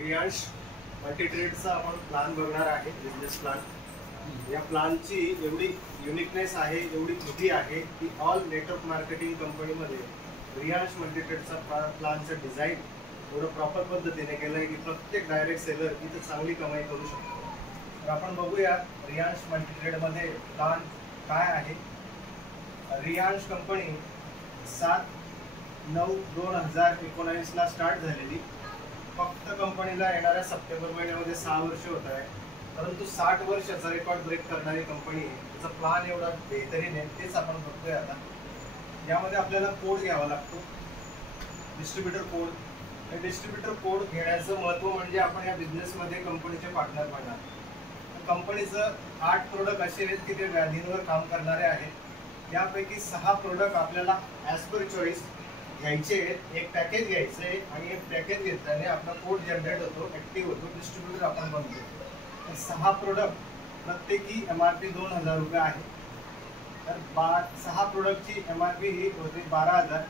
रियांश मल्टीट्रेडचा आपण प्लान बघणार आहे, बिझनेस प्लान। या प्लानची एवढी युनिकनेस आहे, एवढी खूबी आहे की ऑल नेटवर्क मार्केटिंग कंपनीमध्ये रियांश मल्टीट्रेडचा प्लानचं डिझाईन एवढं प्रॉपर पद्धतीने केलं आहे की प्रत्येक डायरेक्ट सेलर इथं चांगली कमाई करू शकतो। तर आपण बघूया रियांश मल्टीट्रेडमध्ये प्लान काय आहे। रियांश कंपनी 7/9/2019 ला स्टार्ट झालेली। फक्त कंपनीला येणाऱ्या सप्टेंबर महिन्यामध्ये 6 वर्ष होत आहे, परंतु 60 वर्षाचा रेकॉर्ड ब्रेक करणारी कंपनी। त्याचा प्लान एवढा बेहतरीन आहे, तेच आपण बघतोय आता। यामध्ये आपल्याला कोड घ्यावा लागतो, डिस्ट्रीब्युटर कोड। डिस्ट्रीब्युटर कोड घेण्याचं महत्त्व म्हणजे आपण या बिझनेसमध्ये कंपनीचे पार्टनर बनणार। कंपनीचं 8 प्रोडक्ट असे आहेत की ते व्याधींवर काम करणारे आहेत। यापैकी 6 प्रोडक्ट आपल्याला ॲज पर चॉईस घ्यायचे आहेत। एक पॅकेज घ्यायचं आहे आणि एक पॅकेज घेतल्याने आपला कोड जनरेट होतो, ॲक्टिव्ह होतो, डिस्ट्रीब्युटर आपण बनतो। 6 प्रोडक्ट प्रत्येकी MRP 2000 रुपये आहे। तर 6 प्रोडक्टची MRP ही होते 12,000।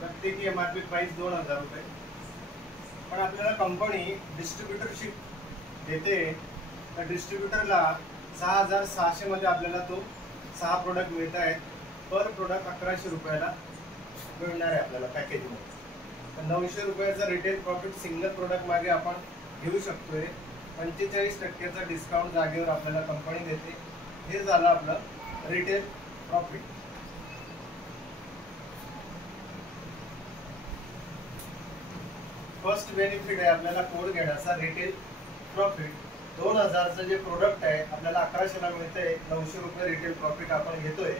प्रत्येकी MRP प्राइस 2000 रुपये। पण आपल्याला कंपनी डिस्ट्रीब्युटरशिप देते, तर डिस्ट्रीब्युटरला 6600 मध्ये आपल्याला तो 6 प्रोडक्ट मिळत आहेत। पर प्रोडक्ट 1100 रुपयाला मिळणार आहे आपल्याला पॅकेजमध्ये। तर 900 रुपयाचा रिटेल प्रॉफिट सिंगल प्रोडक्ट मागे आपण घेऊ शकतोय। 45% डिस्काउंट जागेवर आपल्याला कंपनी देते। हे झालं आपलं रिटेल प्रॉफिट। फर्स्ट बेनिफिट आहे आपल्याला कोड घेण्याचा, रिटेल प्रॉफिट। 2000चं जे प्रोडक्ट आहे आपल्याला 1100 ला मिळतंय, 900 रुपये रिटेल प्रॉफिट आपण घेतोय।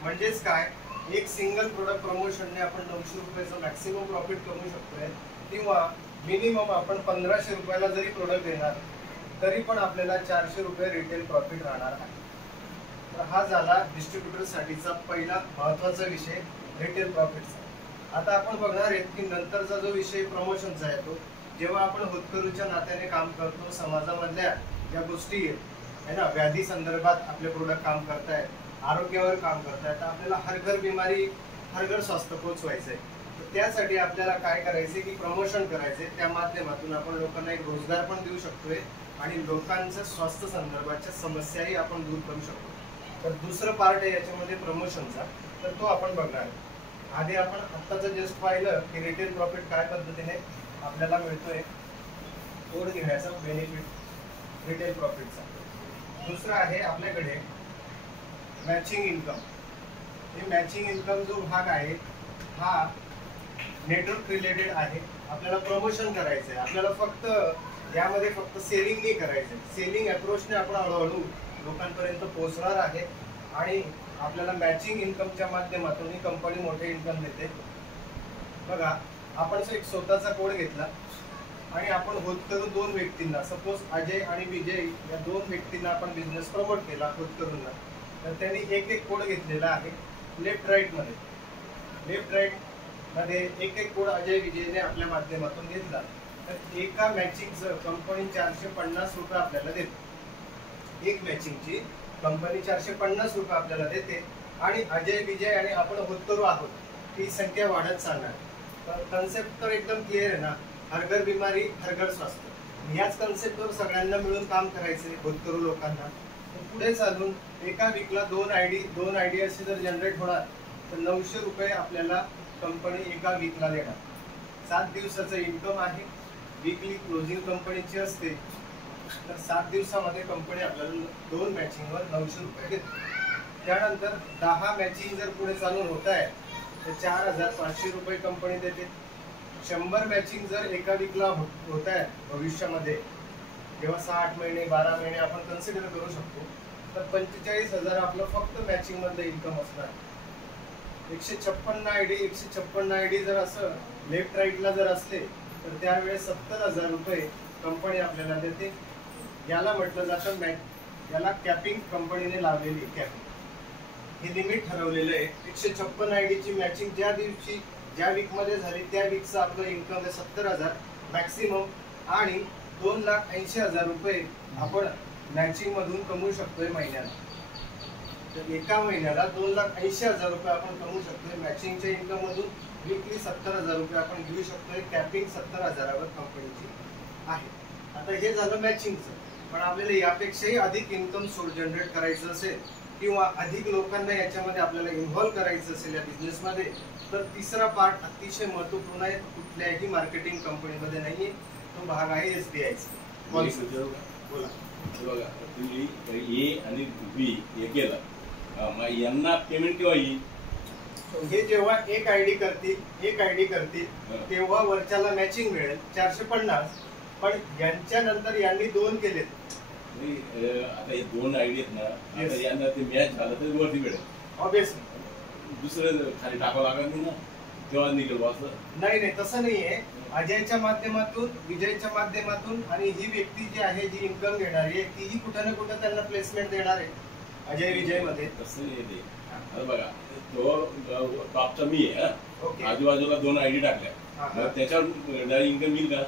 म्हणजेच काय, एक सिंगल प्रोडक्ट प्रमोशनने आपण 900 रुपयाचं मॅक्सिमम प्रॉफिट कमवू शकतोय, किंवा मिनिमम आपण 1500 रुपयाला जरी प्रोडक्ट देणार तरी पण आपल्याला 400 रुपये रिटेल प्रॉफिट राहणार आहे। तर हा झाला डिस्ट्रीब्युटरसाठीचा पहिला महत्त्वाचा विषय, रिटेल प्रॉफिटचा। आता आपण बघणार आहेत की नंतरचा जो विषय प्रमोशनचा येतो। जेव्हा आपण होतकरूच्या नात्याने काम करतो, समाजामधल्या ज्या गोष्टी आहे ना, व्याधी संदर्भात आपले प्रोडक्ट काम करतायत, आरोग्यावर काम करतायत, आपल्याला हर घर बिमारी हर घर स्वास्थ्य पोहोचवायचं आहे। तर त्यासाठी आपल्याला काय करायचे की प्रमोशन करायचे। त्या माध्यमातून आपण लोकांना एक रोजगार पण देऊ शकतोय आणि लोकांच्या स्वास्थ्य संदर्भाच्या समस्याही आपण दूर करू शकतो। तर दुसरं पार्ट आहे याच्यामध्ये प्रमोशनचा, तर तो आपण बघणार आहे। आधी आपण आत्ताचं जस्ट पाहिलं की रिटेल प्रॉफिट काय पद्धतीने आपल्याला मिळतोय, कोड घेण्याचा बेनिफिट रिटेल प्रॉफिटचा। दुसरा आहे आपल्याकडे मॅचिंग इन्कम। हे मॅचिंग इन्कम जो भाग आहे हा नेटवर्क रिलेटेड आहे। आपल्याला प्रमोशन करायचं आहे, आपल्याला फक्त यामध्ये फक्त सेलिंग नाही करायचं। सेलिंग अप्रोचने आपण हळूहळू लोकांपर्यंत पोहोचणार आहे आणि आपल्याला मॅचिंग इन्कमच्या माध्यमातून ही कंपनी मोठे इन्कम देते। बघा, आपण एक स्वतःचा कोड घेतला आणि आपण होतकरू 2 व्यक्तींना, सपोज अजय आणि विजय या 2 व्यक्तींना आपण बिझनेस प्रमोट केला होतकरूंना। तर त्यांनी एक कोड घेतलेला आहे लेफ्ट राईट मध्ये। लेफ्ट राईट मध्ये एक कोड अजय विजयने आपल्या माध्यमातून घेतला, तर एका मॅचिंगचं कंपनी 450 रुपये आपल्याला देते। एक मॅचिंगची कंपनी 450 रुपये आपल्याला देते आणि अजय विजय आणि आपण होतकरू आहोत, ही संख्या वाढत चालणार। तर कन्सेप्ट तर एकदम क्लिअर आहे ना, हर घर बिमारी हर घर स्वास्थ्य। याच कन्सेप्टवर सगळ्यांना मिळून काम करायचे होतकरू लोकांना। पुढे चालून एका वीकला 2 आयडी असे जर जनरेट होणार तर 900 रुपये आपल्याला कंपनी एका वीकला देणार। 7 दिवसाचं इन्कम आहे, वीकली क्लोजिंग कंपनीची असते। तर 7 दिवसामध्ये कंपनी आपल्याला 2 मॅचिंगवर 900 रुपये देते। त्यानंतर 10 मॅचिंग जर पुढे चालून होत आहे तर 4500 रुपये कंपनी देते। 100 मॅचिंग जर एका वीकला होत आहे भविष्यामध्ये, जेव्हा 6-8 महिने 12 महिने आपण कन्सिडर करू शकतो, तर 45,000 आपलं फक्त मॅचिंग मधलं इन्कम असणार। 156 आयडी जर असं लेफ्ट राईटला जर असले तर त्यावेळेस 70,000 रुपये कंपनी आपल्याला देते। याला म्हटलं जातं याला कॅपिंग कंपनीने लावलेली कॅपिंग। हे लिमिट ठरवलेलं आहे। 156 आयडीची मॅचिंग ज्या वीकमध्ये झाली त्या वीकचं आपलं इन्कम आहे 70,000 मॅक्सिमम, आणि 2,80,000 रुपये आपण मॅचिंग मधून कमवू शकतोय महिन्याला। तर एका महिन्याला 2,80,000 रुपये आपण कमवू शकतोय मॅचिंगच्या इन्कम मधून। वीकली 70,000 रुपये आपण घेऊ शकतो. कॅपिंग 70,000वर कंपनीची आहे. आता हे झालं मॅचिंगचं. पण आपल्याला यापेक्षाही अधिक इन्कम सोर्स जनरेट करायचं असेल किंवा अधिक लोकांना याच्यामध्ये आपल्याला इन्व्हॉल्व करायचं असेल या बिझनेसमध्ये, तर तिसरा पार्ट अतिशय महत्त्वपूर्ण आहे. कुठल्याही मार्केटिंग कंपनीमध्ये नाहीये. तो भाग आहे SBIचा. बोला. बघा, तुम्ही ए आणि बी हे केलं, मग यांना पेमेंट केव्हा येईल? हे जेव्हा एक आयडी करतील तेव्हा वरच्याला मॅचिंग मिळेल 450. पण यांच्यानंतर यांनी 2 केलेत. आता हे 2 आयडी आहेत ना, आता यांना ते मॅच झालं तर वरती मिळेल ऑब्विसली. दुसरं खाली टाकावं लागत नाही ना, तेव्हा निघेल असं नाही, तसं नाहीये. अजयच्या माध्यमातून, विजयच्या माध्यमातून आणि ही व्यक्ती जी आहे जी इन्कम घेणारी आहे तीही कुठं ना कुठं त्यांना प्लेसमेंट देणार आहे अजय विजय मध्ये. तसं नाही ते. आता बघा, तो टॉपचा मी आहे, आजूबाजूला 2 आयडी टाकल्या, मग त्याच्यावर इन्कम येईल का?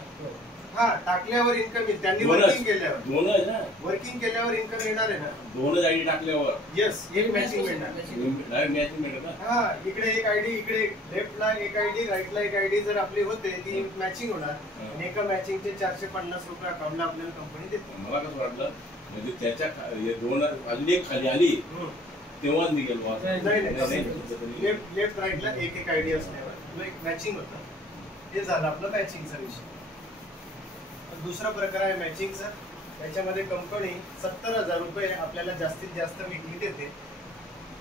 हा, टाकल्यावर इन्कम येईल. त्यांनी वर्किंग केल्यावर. 2 आहे ना, वर्किंग केल्यावर इन्कम येणार आहे ना. 2 आयडी टाकल्यावर येस, एक मॅचिंग मिळणार. डायरेक्ट मॅचिंग मिळेल ना. हा, इकडे एक आयडी, इकडे लेफ्टला एक आयडी, राईटला एक आयडी जर आपली होते ती मॅचिंग होणार आणि एका मॅचिंगचे 450 रुपये अकाउंटला आपल्याला कंपनी देते. मला कसं वाटलं म्हणजे त्याच्या 2 अजून एक खाली आली तेव्हा निघेल. नाही, लेफ्ट राईटला एक आयडी असल्यावर एक मॅचिंग होतं. हे झालं आपलं मॅचिंगचा विषय. दुसरा प्रकार आहे मॅचिंगचा. त्याच्यामध्ये कंपनी 70,000 रुपये आपल्याला जास्तीत जास्त विकली देते.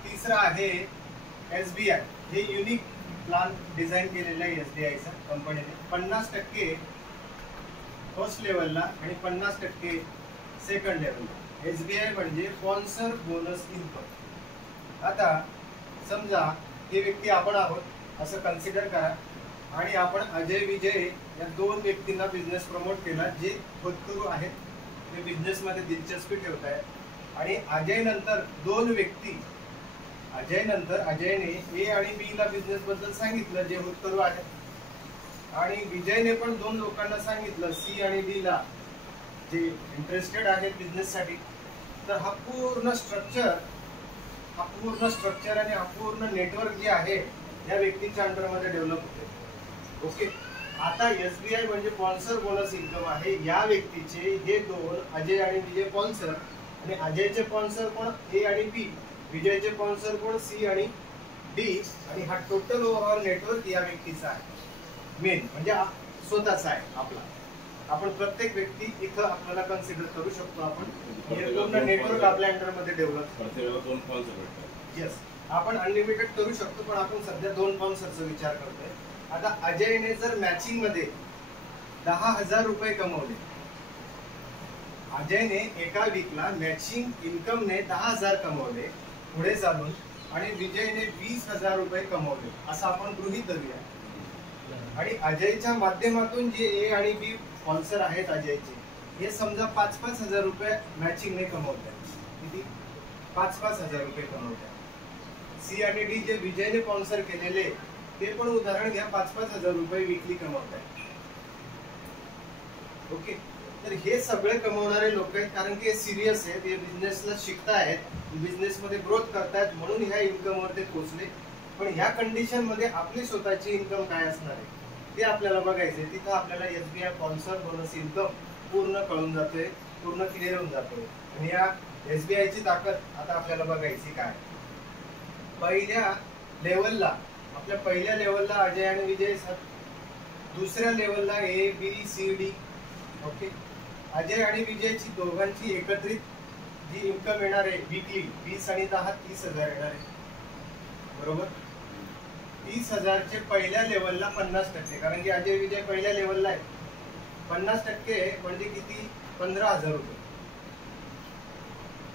तिसरा आहे SBI. हे युनिक प्लान डिझाईन केलेलं आहे SBIचा कंपनीने. 50% फर्स्ट लेवलला आणि 50% सेकंड लेवलला. SBI म्हणजे स्पॉन्सर बोनस इन्कम. आता समजा हे व्यक्ती आपण आहोत असं कन्सिडर करा आणि आपण अजय विजय या 2 व्यक्तींना बिझनेस प्रमोट केला जे होतकरू आहेत, ते बिझनेस मध्ये दिलचस्पी ठेवत आहेत. आणि अजय नंतर 2 व्यक्ती, अजयने ए आणि बी ला बिझनेस बद्दल सांगितलं जे होतकरू आहेत, आणि विजयने पण 2 लोकांना सांगितलं सी आणि डी ला जे इंटरेस्टेड आहेत बिझनेस साठी. तर हा पूर्ण स्ट्रक्चर आणि हा पूर्ण नेटवर्क जे आहे या व्यक्तीच्या अंडरमध्ये डेव्हलप होते. ओके. आता SBI म्हणजे स्पॉन्सर बोनस इन्कम आहे. या व्यक्तीचे हे 2 अजय आणि विजय स्पॉन्सर, आणि अजयचे स्पॉन्सर कोण ए आणि बी, विजयचे स्पॉन्सर कोण सी आणि डी, आणि हा टोटल ओव्हरऑल नेटवर्क या व्यक्तीचा आहे. मेन म्हणजे स्वतःचा आहे आपला. आपण प्रत्येक व्यक्ती इथं आपल्याला कन्सिडर करू शकतो. आपण हे पूर्ण नेटवर्क आपल्या अंडरमध्ये डेव्हलप. येस, आपण अनलिमिटेड करू शकतो, पण आपण सध्या 2 स्पॉन्सरचा विचार करतोय. आता अजयने जर मॅचिंग मध्ये 10,000 रुपये कमवले, अजयने एका वीकला मॅचिंग इन्कमने 10,000 कमवले पुढे चालून, आणि विजयने 20,000 रुपये कमवले असं आपण गृहीत धरूया. आणि अजयच्या माध्यमातून जे ए आणि बी स्पॉन्सर आहेत अजयचे, हे समजा 5-5 हजार रुपये मॅचिंगने कमवतात. किती? 5-5 हजार रुपये कमवतात. सी आणि डी जे विजयने स्पॉन्सर केलेले ते पण उदाहरण घ्या, 5-5 हजार रुपये वीकली कमवतात. ओके. तर हे सगळे कमवणारे लोक आहेत, कारण की हे सिरियस आहेत, हे बिझनेसला शिकतायत, बिझनेस मध्ये ग्रोथ करतायत, म्हणून ह्या इन्कम वर ते पोहोचले. पण ह्या कंडिशन मध्ये आपली स्वतःची इन्कम काय असणार आहे ते आपल्याला बघायचंय. तिथं आपल्याला SBI स्पॉन्सर बोनस इन्कम पूर्ण कळून जातोय, पूर्ण क्लिअर होऊन जातोय. आणि या SBI ची ताकद आता आपल्याला बघायची काय. पहिल्या लेवलला अजय आणि विजय सर, दुसऱ्या लेवलला A B C D. Okay. Ajay आणि विजयची दोघांची एकत्रित जी इन्कम येणार आहे वीकली 20 आणि 10 30,000 येणार आहे. बरोबर. 30,000 चे पहिल्या लेवलला 50%, कारण की अजय विजय पहिल्या लेवलला आहे. 50% म्हणजे किती? 15,000 रुपये.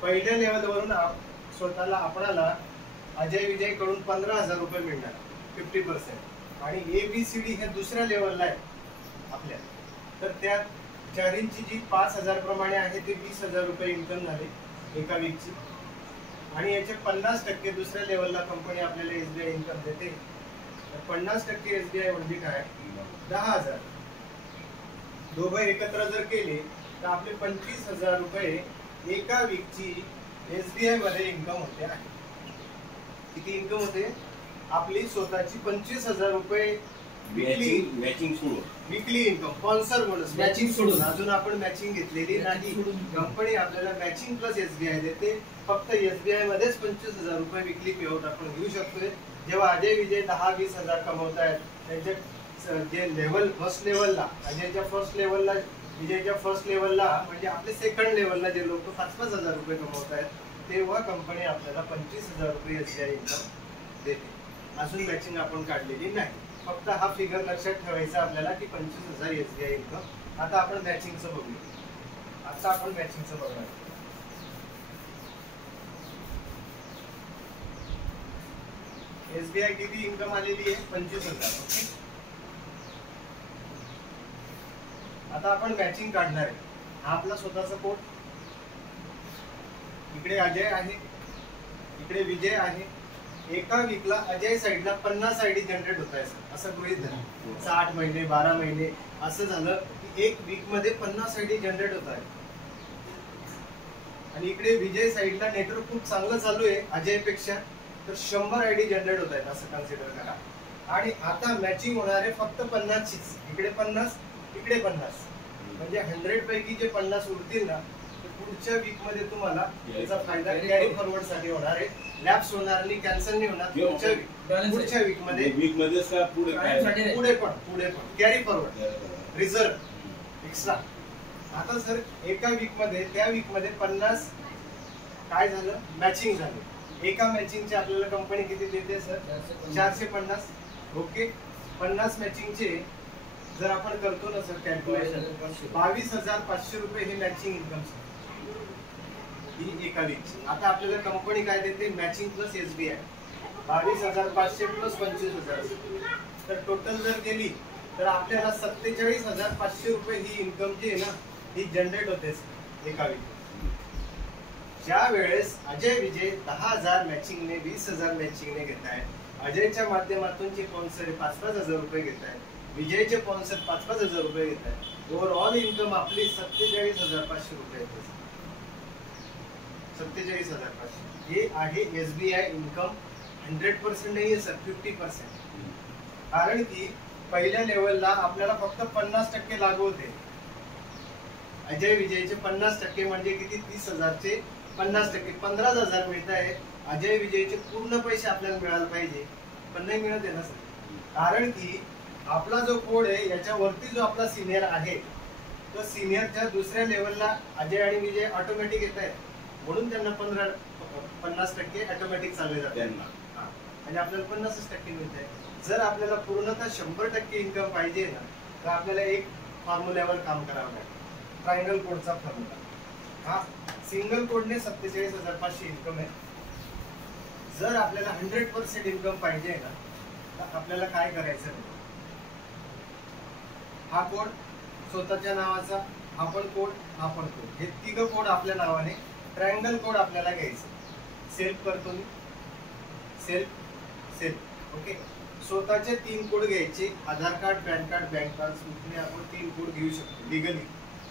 पहिल्या लेवलवरून स्वतःला आपणाला अजय विजय कडून 15,000 रुपये मिळणार 50%. आणि ABCD हे दुसऱ्या लेवलला आहे आपल्या. तर त्या चारींची जी 5,000 प्रमाणे आहे ते 20,000 रुपये इन्कम झाले एका वीकची. आणि याचे 50% दुसऱ्या लेवलला कंपनी आपल्याला SBI इन्कम देते. 50% SBI म्हणजे काय? 10,000. दोघं एकत्र जर केले तर आपले 25,000 रुपये एका वीकची SBI मध्ये इन्कम होते आहे. किती इन्कम होते? आपली स्वतःची 25,000 रुपये मॅचिंग सोडून विकली इन्कम, स्पॉन्सर बोनस मॅचिंग सोडून अजून आपण मॅचिंग घेतलेली नाही. कंपनी आपल्याला मॅचिंग प्लस SBI देते. फक्त SBI मध्येच 25,000 रुपये विकली पेआउट आपण घेऊ शकतोय. जेव्हा अजय विजय 10-20 हजार कमवतायत, त्यांच्या जे लेवल फर्स्ट लेवलला, अजयच्या फर्स्ट लेवलला, विजयच्या फर्स्ट लेवलला, म्हणजे आपले सेकंड लेवलला जे लोक 5-5 हजार रुपये कमवतायत, तेव्हा कंपनी आपल्याला 25,000 रुपये SBI इन्कम देते. अजून मॅचिंग आपण काढलेली नाही. फक्त हा फिगर लक्षात ठेवायचा आपल्याला की 25,000 SBI इन्कम. आता आपण मॅचिंगचं बघूया. आता आपण मॅचिंगचं बघणार. SBI किती इन्कम आलेली आहे? 25,000. ओके, आता आपण मॅचिंग काढणार आहे. हा आपला स्वतःचा कोड. इकडे अजय आहे, इकडे विजय आहे. एका वीकला अजय साईडला 50 आयडी जनरेट होत आहे असं गृहीत धरा. 8 महिने 12 महिने असं झालं की एक वीक मध्ये 50 आयडी जनरेट होत आहे. आणि इकडे विजय साईडला नेटवर्क खूप चांगलं चालू आहे अजयपेक्षा, तर 100 आयडी जनरेट होत आहेत असं कन्सिडर करा. आणि आता मॅचिंग होणार आहे फक्त 50 चीच. इकडे 50 इकडे 50, म्हणजे 100 पैकी जे 50 उरतील ना, पुढच्या वीक मध्ये तुम्हाला याचा फायदा कॅरी फॉरवर्ड साठी होणार आहे. लॅप्स होणार नाही, कॅन्सल नाही होणार. पुढच्या वीक मध्ये पुढे पण कॅरी फॉरवर्ड रिझर्व एक्स्ट्रा. आता सर एका वीक मध्ये, त्या वीक मध्ये 50 काय झालं? मॅचिंग झालं. एका मॅचिंगचे आपल्याला कंपनी किती देते सर? 450. ओके, 50 मॅचिंगचे जर आपण करतो ना सर कॅल्क्युलेशन, 22,500 रुपये ही मॅचिंग इन्कम ही एका वीकची. आता आपल्याला कंपनी काय देते? Matching plus SBI 22,500 plus 25,000. तर टोटल जर केली तर आपल्याला 47,500 रुपये ही इन्कम जी आहे ना, ही जनरेट होते एका वीक. ज्या वेळेस अजय विजय 10,000 मॅचिंगने, 20,000 मॅचिंगने घेत आहे, अजयच्या माध्यमातून जे स्पॉन्सर 5-5 हजार रुपये घेत आहेत, विजयचे स्पॉन्सर 5-5 हजार रुपये घेत आहेत, ओव्हरऑल इन्कम आपली 47,500 रुपये येते. 47,500 हे आहे SBI इन्कम. 100% नाही आहे सर, 50%. कारण की पहिल्या लेवलला आपल्याला फक्त 50% लागू होते. अजय विजयचे 50% म्हणजे किती? 30,000चे 50%, 15,000 मिळत आहे. अजय विजयचे पूर्ण पैसे आपल्याला मिळायला पाहिजे, पण नाही मिळत आहे ना सर. कारण की आपला जो कोड आहे याच्यावरती जो आपला सिनियर आहे, तो सिनियरच्या दुसऱ्या लेवलला अजय आणि विजय ऑटोमॅटिक येत आहेत, म्हणून त्यांना 50% ऑटोमॅटिक चालले जाते. आणि आपल्याला 50% मिळत आहे. जर आपल्याला पूर्णतः 100% इन्कम पाहिजे ना, तर आपल्याला एक फॉर्म्युल्यावर काम करावं लागेल. ट्रायंगल कोडचा फॉर्म्युला. हा सिंगल कोडने 47,500 इन्कम आहे. जर आपल्याला 100% इन्कम पाहिजे ना, तर आपल्याला काय करायचं? हा कोड स्वतःच्या नावाचा, हा पण कोड, हा पण कोड, हे तिघ कोड आपल्या नावाने. ट्रायंगल कोड आपल्याला घ्यायचं. सेल्फ करतो मी, सेल्फ. ओके, स्वतःचे 3 कोड घ्यायचे. आधार कार्ड, पॅन कार्ड, बँक पासबुकने आपण 3 कोड घेऊ शकतो लिगली.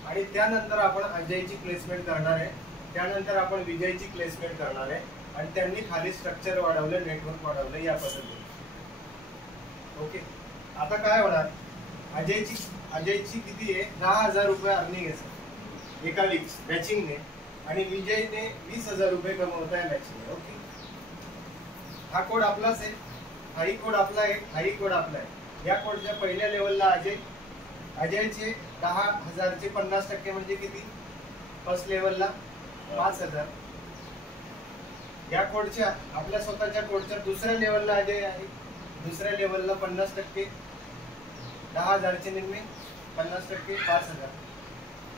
आणि त्यानंतर आपण अजयची प्लेसमेंट करणार आहे, त्यानंतर आपण विजयची प्लेसमेंट करणार आहे. आणि त्यांनी खाली स्ट्रक्चर वाढवलं, नेटवर्क वाढवलं या पद्धतीने. ओके, आता काय होणार? अजयची किती आहे? 10,000 रुपये अर्निंग आहे सर एका वीक मॅचिंगने. आणि विजयने 20,000 रुपये कमवत आहे मॅचिंग. ओके, हा कोड आपलाच आहे, हाही कोड आपला आहे, हाही कोड आपला आहे. या कोडच्या पहिल्या लेवलला अजयचे 10,000चे 50% म्हणजे किती? फर्स्ट लेवलला 5,000. या कोडच्या आपल्या स्वतःच्या कोडच्या दुसऱ्या लेवलला अजय आहे, दुसऱ्या लेवलला 50%, 10,000चे निम्मे 50%, 5,000.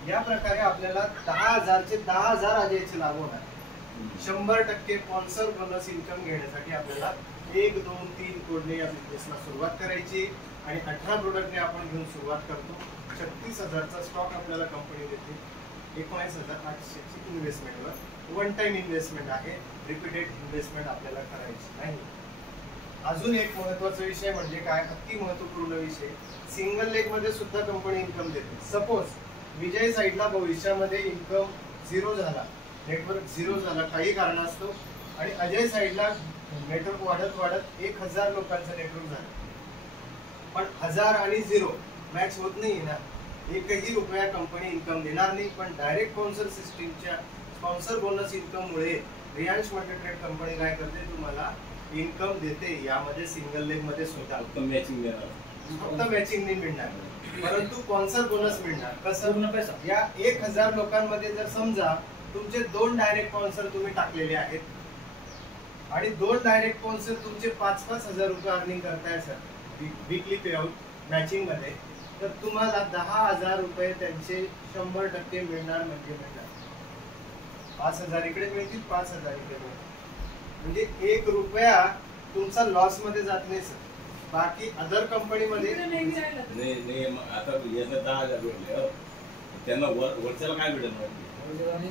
या प्रकारे आपल्याला 10,000चे 10,000 अजयचे लाभ होणार. 100% स्पॉन्सर बोनस इन्कम घेण्यासाठी आपल्याला 1, 2, 3 कोडने या बिझनेसला सुरुवात करायची. आणि 18 प्रोडक्टने आपण घेऊन सुरुवात करतो. 36,000चा स्टॉक आपल्याला कंपनी देते. 19,800ची इन्व्हेस्टमेंटवर वन टाइम इन्व्हेस्टमेंट आहे, रिपीटेड इन्व्हेस्टमेंट आपल्याला करायची नाही. अजून एक महत्वाचा विषय म्हणजे काय? अति महत्वपूर्ण विषय, सिंगल लेग मध्ये सुद्धा कंपनी इन्कम देते. सपोज विजय साईडला भविष्यामध्ये इन्कम 0 झाला, नेटवर्क 0 झाला काही कारणास्तव, आणि अजय साईडला नेटवर्क वाढत वाढत 1000 लोकांचं नेटवर्क झालं. पण 1000 आणि 0 मॅच होत नाही ना. एकही रुपया कंपनी इन्कम देणार नाही. पण डायरेक्ट स्पॉन्सर सिस्टीमच्या स्पॉन्सर बोनस इन्कम मुळे रिलायन्स मल्टी ट्रेड कंपनी काय करते, तुम्हाला इन्कम देते. यामध्ये सिंगल लेग मध्ये सुद्धा फक्त मॅचिंग देणार, फक्त मॅचिंग नाही मिळणार, परंतु स्पॉन्सर बोनस मिळणार. कसं, या 1000 लोकांमध्ये जर समजा तुमचे 2 डायरेक्ट स्पॉन्सर तुम्ही टाकलेले आहेत आणि 2 डायरेक्ट स्पॉन्सर तुमचे 5-5 हजार रुपये अर्निंग करताय सर वीकली पे आउट मॅचिंग मध्ये, तर तुम्हाला 10,000 रुपये त्यांचे 100% मिळणार. म्हणजे 5,000 इकडे मिळतील, 5,000 इकडे मिळतील. म्हणजे 1 रुपया तुमचा लॉस मध्ये जात नाही सर. बाकी अदर कंपनीमध्ये नाही आता याचं 10,000 भेटले, त्यांना वरच्याला काय भेटेल?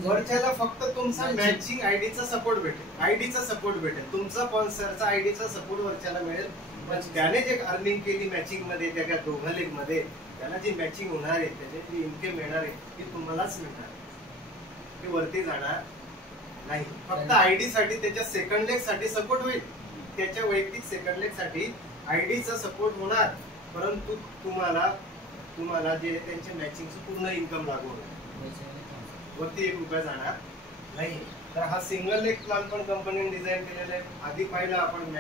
वरच्याला फक्त तुमचा मॅचिंग आयडीचा सपोर्ट भेटेल. आयडीचा सपोर्ट भेटेल, तुमचा स्पॉन्सरचा आयडीचा सपोर्ट वरच्याला मिळेल. पण त्याने जे अर्निंग केली मॅचिंग मध्ये, त्या दोघा लेग मध्ये त्याला जी मॅचिंग होणार आहे, त्याचे जी इन्कम मिळणार आहे ती तुम्हालाच मिळणार, ती वरती जाणार नाही. फक्त आयडी साठी त्याच्या सेकंड लेग साठी सपोर्ट होईल, त्याच्या वैयक्तिक सेकंड लेग साठी आयडीचा सपोर्ट होणार, परंतु तुम्हाला जे त्यांच्या मॅचिंगचं पूर्ण इन्कम लागू होईल, वरती 1 रुपया जाणार नाही. तर हा सिंगल लेग प्लॅन पण कंपनीने डिझाईन केलेला आहे. आधी पाहिलं आपण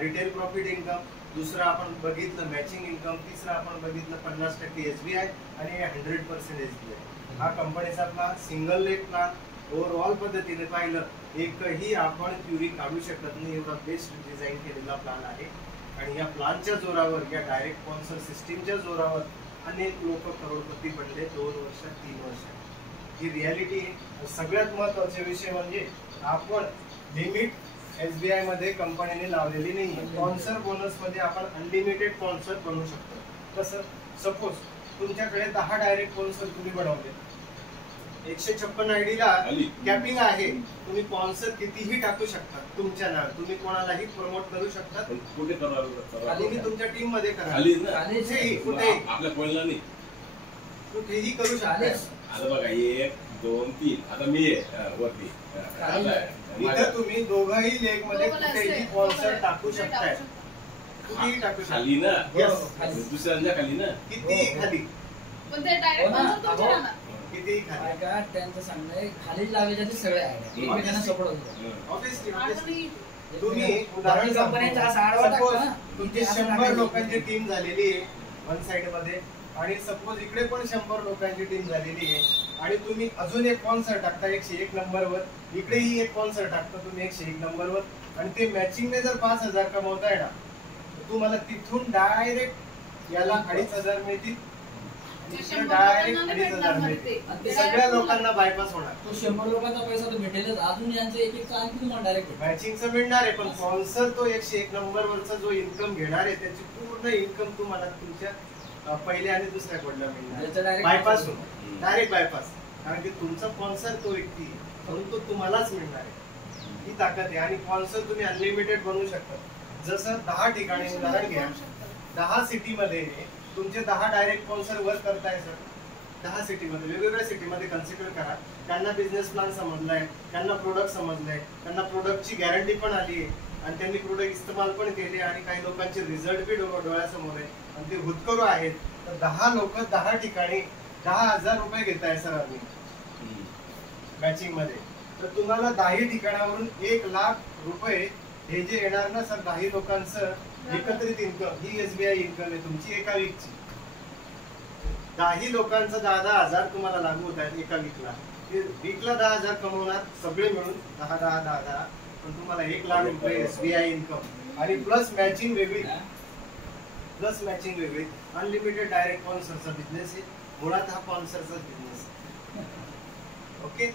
रिटेल प्रॉफिट इन्कम, दुसरा आपण बघितलं मॅचिंग इन्कम, तिसरा आपण बघितलं 50% SBI आणि 100% SBI. हा कंपनीचा plan single leg plan. Overall पद्धतीने पाहिलं एकही आपण क्युरी काढू शकत नाही, एवढा बेस्ट डिझाईन केलेला प्लॅन आहे. आणि या प्लॅनच्या जोरावर, या डायरेक्ट स्पॉन्सर सिस्टीमच्या जोरावर अनेक लोक करोडपती बनले 2 वर्षात, 3 वर्षात. ही रियालिटी आहे. सगळ्यात महत्वाचा विषय म्हणजे आपण लिमिट SBI मध्ये कंपनीने लावलेली नाही. स्पॉन्सर बोनस मध्ये आपण अनलिमिटेड स्पॉन्सर बनवू शकतो. कसं, सपोज तुमच्याकडे 10 डायरेक्ट स्पॉन्सर तुम्ही बनवले, 156 आयडीला कॅपिंग आहे, तुम्ही स्पॉन्सर कितीही टाकू शकता तुमच्या नाव, तुम्ही कोणालाही प्रमोट करू शकता. कुठे तुम्ही तुमच्या टीम मध्ये करा, कुठे आपल्या कोणाला नाही, कुठेही करू शकता. आता बघा 1, 2, 3 आता मी वरती इथं तुम्ही दोघाही लेग मध्ये कुठेही स्पॉन्सर टाकू शकताय, कुठेही टाकू शकता. खाली ना, दुसऱ्यांच्या खाली ना, कितीही खाली, पण ते डायरेक्ट स्पॉन्सर तुमच्या राहणार. कितीही खाली का त्यांचं सांगणं आहे, खाली लावायच्या ते सगळे आहे, एकमेकांना सपोर्ट होतो. ऑब्वियसली तुम्ही उदाहरण तुमची 100 लोकांची टीम झालेली आहे वन साइड मध्ये, आणि सपोज इकडे पण 100 लोकांची टीम झालेली आहे, आणि तुम्ही अजून एक स्पॉन्सर टाकता 101 नंबरवर, इकडेही एक स्पॉन्सर टाकता तुम्ही 101 नंबरवर, आणि ते मॅचिंगने जर 5,000 कमवताय ना, तुम्हाला तिथून डायरेक्ट याला 2,500 मिळतील, डायरेक्ट 2,500 मिळतील. सगळ्या लोकांना बायपास होणार. तो 100 लोकांचा पैसा तर भेटेलच, अजून यांचं एक आणखी तुम्हाला डायरेक्ट मॅचिंगचं मिळणार आहे. पण स्पॉन्सर तो 101 नंबरवरचा जो इन्कम घेणार आहे, त्याची पूर्ण इन्कम तुम्हाला तुमच्या पहिल्या आणि दुसऱ्या कोडला मिळणार, बायपास होणार, डायरेक्ट बायपास. कारण की तुमचा स्पॉन्सर तो व्यक्ती, परंतु तुम्हालाच मिळणार आहे. ही ताकद आहे. आणि स्पॉन्सर तुम्ही अनलिमिटेड बनवू शकता. जसं 10 ठिकाणी उदाहरण घ्या, 10 सिटीमध्ये तुमचे 10 डायरेक्ट स्पॉन्सर वर्क करताय सर. 10 सिटीमध्ये, वेगवेगळ्या सिटीमध्ये कन्सिडर करा. त्यांना बिझनेस प्लॅन समजलाय, त्यांना प्रोडक्ट समजलाय, त्यांना प्रोडक्टची गॅरंटी पण आली आहे, आणि त्यांनी प्रोडक्ट इस्तेमाल पण केले, आणि काही लोकांचे रिझल्ट बी डोळ्यासमोर आहे, आणि ते हुतकरू आहेत. तर 10 लोक 10 ठिकाणी 10,000 रुपये घेत आहे सर आम्ही मॅचिंग मध्ये. तर तुम्हाला 10 ठिकाणावरून 1,00,000 रुपये हे जे येणार ना सर, 10 लोकांचं एकत्रित इन्कम, ही SBI इन्कम आहे तुमची एका वीकची. 10 लोकांचं 10,000 तुम्हाला लागू होत आहेत एका वीकला. वीकला 10,000 कमवणार सगळे मिळून, 10, पण तुम्हाला 1,00,000 रुपये SBI इन्कम, आणि प्लस मॅचिंग वेगळी, अनलिमिटेड डायरेक्ट स्पॉन्सरचा बिझनेस आहे. मुळात हा स्पॉन्सरचा बिझनेस. ओके.